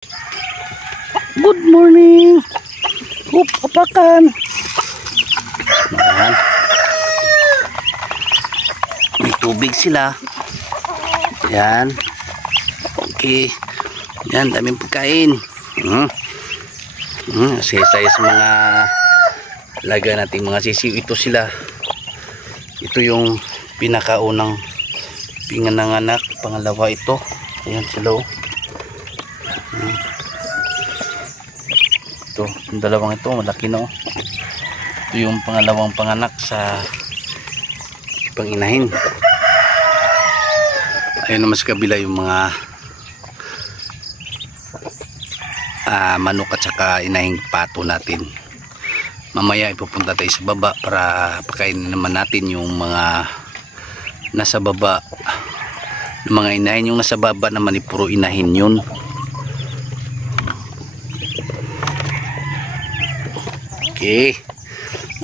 Good morning. Hup, apakan. Ayan. May tubig sila. Ayan. Okay. Ayan, daming pagkain. Asay sa mga laga nating mga sisiw. Ito sila. Ito yung pinakaunang pinanganak. Pangalawa ito. Ayan sila. Ito, yung dalawang ito malaki na. Ito yung pangalawang panganak sa panginahin. Ayun naman sa kabila yung mga manok at saka inahing pato natin. Mamaya ipupunta tayo sa baba para pakainin naman natin yung mga nasa baba, yung mga inahin. Yung nasa baba naman puro inahin yun. Okay,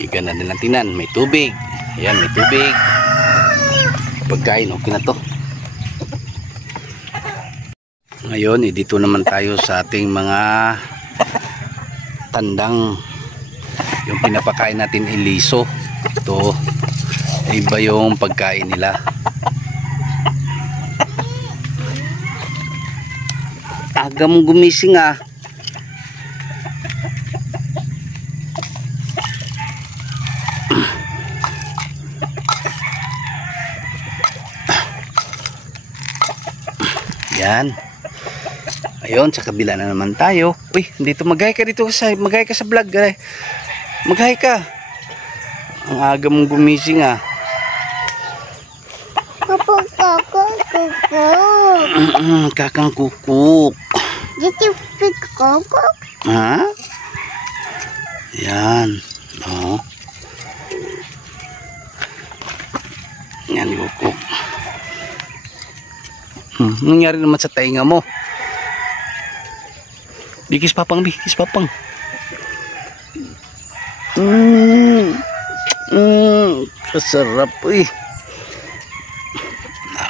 ikan na din natin nan. May tubig. Ayan, may tubig. Pagkain, okay na to. Ngayon, dito naman tayo sa ating mga tandang. Yung pinapakain natin iliso. Ito, iba yung pagkain nila. Aga mong gumising ah. Yan. Ayun, sa kabila na naman tayo. Uy, dito maghay ka dito maghay ka sa vlog. Maghay ka. Ang aga mong gumising ah. Kakang kukuk. Dito kukuk. Ha? Yan. Oh. Yan kukuk. Nangyari naman sa tainga mo. Bigis papang, bigis papang. Kasarap eh.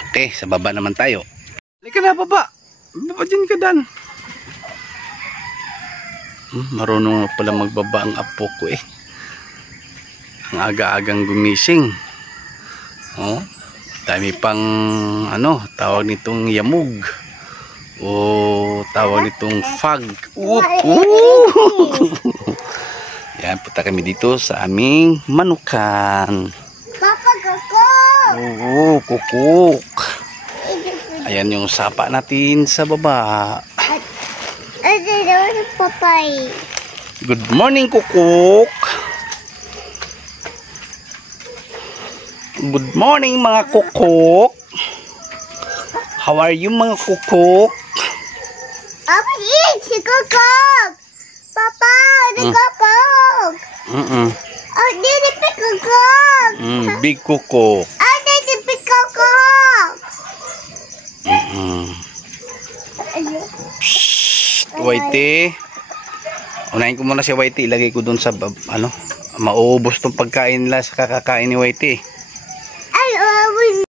Okay, sa baba naman tayo. Halika na baba. Baba dyan ka dan. Marunong pala magbaba ang apo ko eh. Ang aga-agang gumising. Oh, dami pang ano, tawag nitong yamug. O tawag nitong fog. Yan, punta kami dito sa aming manukan. Papa, kukuk. Oo, kukuk. Ayan yung sapa natin sa baba. Papay. Good morning, kukuk. Good morning, mga kukuk. How are you, mga kukuk? Si kukuk. Papa, si kukuk. Oh, dito si kukuk. Big kukuk. Oh, dito si kukuk. Psst, Whitey. Unahin ko muna si Whitey. Ilagay ko dun sa ano, mauubos tong pagkain nila sa kakakain ni Whitey.